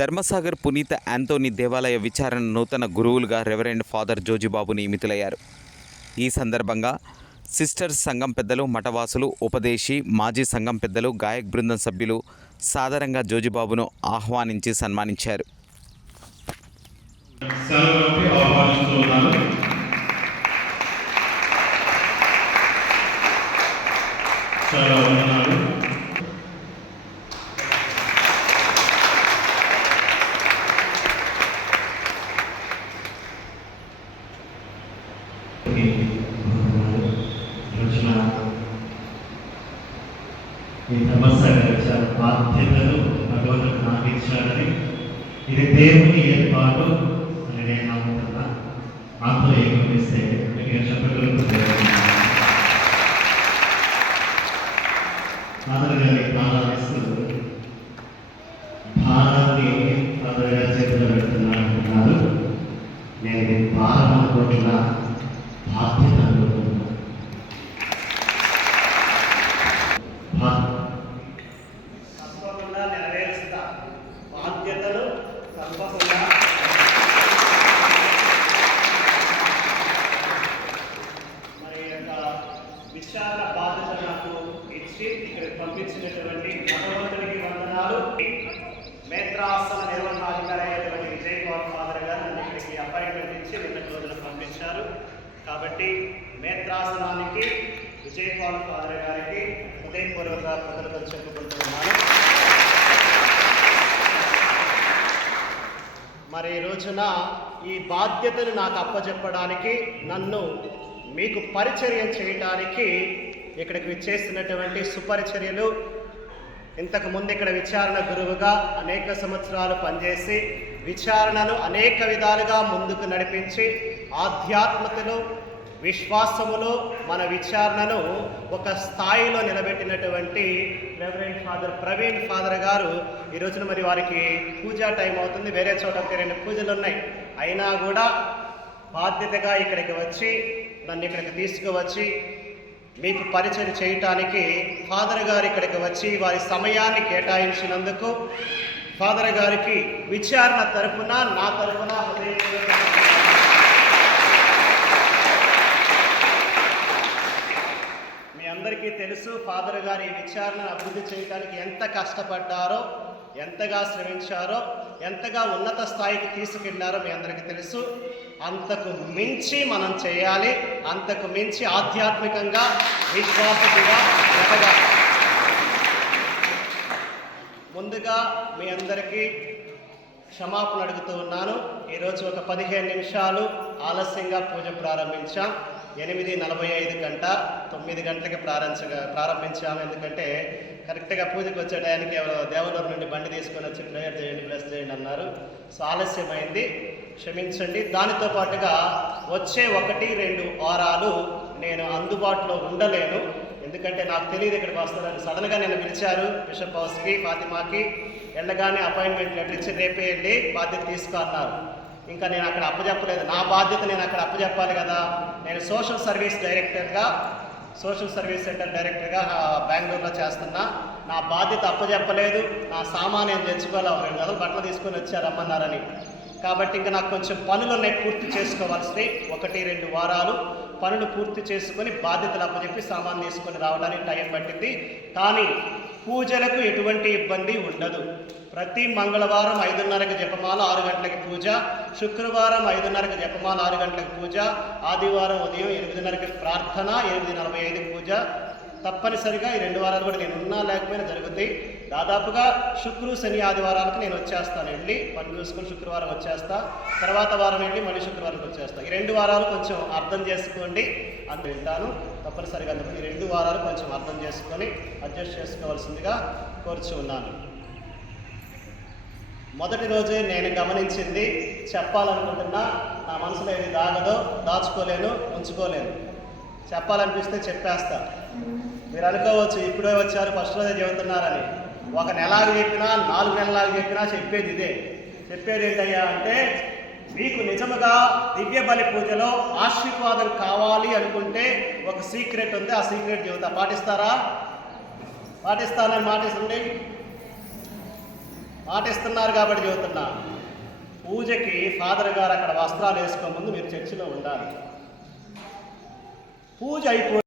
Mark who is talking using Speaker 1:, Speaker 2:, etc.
Speaker 1: ధర్మసాగర్ పునీత యాంతోనీ దేవాలయ విచారణ నూతన గురువులుగా రెవరెండ్ ఫాదర్ జోజిబాబు నియమితులయ్యారు. ఈ సందర్భంగా సిస్టర్స్ సంఘం పెద్దలు మఠవాసులు ఉపదేశి మాజీ సంఘం పెద్దలు గాయక్ బృందం సభ్యులు సాదరంగా జోజిబాబును ఆహ్వానించి సన్మానించారు.
Speaker 2: ఈ ధర్మసాగర బాధ్యతలు భగవంతుడు నాకు ఇచ్చాడని. ఇది దేవుని ఏర్పాటు. అని నేను అనుకుంటున్నా మాతో ఏకమిస్తే మీకు చెప్పగలుగుతుంది ఫాదర్ గారి ప్రారంభిస్తూ భారాన్ని ఫాదర్ గారి చేతిలో పెడుతున్నాను అంటున్నారు నేను ఇది భారం అనుకుంటున్నా బాధ్యత అనుకుంటున్నా భా-
Speaker 3: తప్పకుండా నెరవేరుస్తా బాధ్యతలు తప్పకుండా మరి యొక్క విశాల బాధ్యత నాకు ఇచ్చి ఇక్కడికి పంపించినటువంటి భగవంతుడికి వందనాలు మేత్రాసన నిర్వహణాధికారి అయినటువంటి విజయ్ కుమార్ ఫాదర్ గారు నన్ను ఇక్కడికి అపాయింట్మెంట్ ఇచ్చి నిన్నటి రోజున పంపించారు. కాబట్టి మేత్రాసనానికి విజయ్ కుమార్ ఫాదర్ గారికి హృదయపూర్వక కృతజ్ఞతలు చెప్పుకుంటున్నాను. మరి ఈ రోజున ఈ బాధ్యతను నాకు అప్పచెప్పడానికి నన్ను మీకు పరిచర్యం చేయడానికి ఇక్కడికి విచ్చేస్తున్నటువంటి సుపరిచర్యలు ఇంతకు ముందు ఇక్కడ విచారణ గురువుగా అనేక సంవత్సరాలు పనిచేసి విచారణను అనేక విధాలుగా ముందుకు నడిపించి ఆధ్యాత్మతలో విశ్వాసములో మన విచారణను ఒక స్థాయిలో నిలబెట్టినటువంటి రెవరెంట్ ఫాదర్ ప్రవీణ్ ఫాదర్ గారు ఈ రోజున మరి వారికి పూజా టైం అవుతుంది. వేరే చోట ఒక రెండు పూజలు ఉన్నాయి. అయినా కూడా బాధ్యతగా ఇక్కడికి వచ్చి నన్ను ఇక్కడికి తీసుకువచ్చి మీకు పరిచయం చేయటానికి ఫాదర్ గారు ఇక్కడికి వచ్చి వారి సమయాన్ని కేటాయించినందుకు ఫాదర్ గారికి విచారణ తరపున నా తరపున మీ అందరికీ తెలుసు ఫాదర్ గారు ఈ విచారణను అభివృద్ధి చేయడానికి ఎంత కష్టపడ్డారో ఎంతగా శ్రమించారో ఎంతగా ఉన్నత స్థాయికి తీసుకెళ్ళారో మీ అందరికీ తెలుసు. అంతకు మించి మనం చేయాలి. అంతకు మించి ఆధ్యాత్మికంగా విశ్వాసకుగా ఎదగాలి ముందుగా మీ అందరికీ క్షమాపణ అడుగుతూ ఉన్నాను. ఈరోజు ఒక పదిహేను నిమిషాలు ఆలస్యంగా పూజ ప్రారంభించాం. ఎనిమిది నలభై ఐదు గంట తొమ్మిది గంటలకి ప్రారంభించగా ప్రారంభించాము ఎందుకంటే కరెక్ట్గా పూజకు వచ్చే టయానికి ఎవరో దేవలూరు నుండి బండి తీసుకొని వచ్చి ప్రేయర్ చేయండి బ్లెస్ చేయండి అన్నారు. సో ఆలస్యమైంది. క్షమించండి. దానితో పాటుగా వచ్చే ఒకటి రెండు వారాలు నేను అందుబాటులో ఉండలేను. ఎందుకంటే నాకు తెలియదు ఇక్కడికి వస్తారని. సడన్గా నేను పిలిచారు బిషప్ హౌస్కి ఫాతిమాకి. వెళ్ళగానే అపాయింట్మెంట్ లెటర్ ఇచ్చి రేపే వెళ్ళి బాధ్యత తీసుకో అన్నారు. ఇంకా నేను అక్కడ అప్పచెప్పలేదు నా బాధ్యత నేను అక్కడ అప్పచెప్పాలి కదా. నేను సోషల్ సర్వీస్ డైరెక్టర్గా సోషల్ సర్వీస్ సెంటర్ డైరెక్టర్గా బెంగళూరులో చేస్తున్నా. నా బాధ్యత అప్పచెప్పలేదు నా సామాన్ ఏం తెచ్చుకోవాలి రెండు గదులు బట్టలు తీసుకొని వచ్చారు రమ్మన్నారని. కాబట్టి ఇంకా నాకు కొంచెం పనులు ఉన్నాయి పూర్తి చేసుకోవాల్సినవి. ఒకటి రెండు వారాలు పనులు పూర్తి చేసుకొని బాధ్యతలు అప్పచెప్పి సామాన్ తీసుకొని రావడానికి టైం పట్టింది. కానీ పూజలకు ఎటువంటి ఇబ్బంది ఉండదు. ప్రతి మంగళవారం ఐదున్నరకు జపమాల ఆరు గంటలకి పూజ. శుక్రవారం ఐదున్నరకు జపమాల ఆరు గంటలకు పూజ. ఆదివారం ఉదయం ఎనిమిదిన్నరకి ప్రార్థన ఎనిమిది నలభై ఐదు పూజ. తప్పనిసరిగా ఈ రెండు వారాలు కూడా నేను ఉన్నా లేకపోయినా జరుగుతాయి. దాదాపుగా శుక్రు శని ఆదివారాలకు నేను వచ్చేస్తాను వెళ్ళి. పని చూసుకుని శుక్రవారం వచ్చేస్తా. తర్వాత వారం వెళ్ళి మళ్ళీ శుక్రవారంకి వచ్చేస్తా. ఈ రెండు వారాలు కొంచెం అర్థం చేసుకోండి. అని వెళ్తాను తప్పనిసరిగా అందుకు ఈ రెండు వారాలు కొంచెం అర్థం చేసుకొని అడ్జస్ట్ చేసుకోవాల్సిందిగా కోరుచు ఉన్నాను. మొదటి రోజే నేను గమనించింది చెప్పాలనుకుంటున్నా నా మనసులో ఏది దాగదో దాచుకోలేను ఉంచుకోలేను. చెప్పాలనిపిస్తే చెప్పేస్తా. మీరు అనుకోవచ్చు ఇప్పుడే వచ్చారు ఫస్ట్ రోజే చెబుతున్నారని ఒక నెలాగు చెప్పినా నాలుగు నెలలాగా చెప్పినా చెప్పేది ఇదే. చెప్పేది ఏంటయ్యా అంటే మీకు నిజముగా దివ్య బలి పూజలో ఆశీర్వాదం కావాలి అనుకుంటే ఒక సీక్రెట్ ఉంది ఆ సీక్రెట్ చెబుతా. పాటిస్తారా? పాటిస్తానని మాటిస్తుంది పాటిస్తున్నారు కాబట్టి చెబుతున్నా. పూజకి ఫాదర్ గారు అక్కడ వస్త్రాలు వేసుకో ముందు మీరు చర్చిలో ఉండాలి. పూజ అయిపో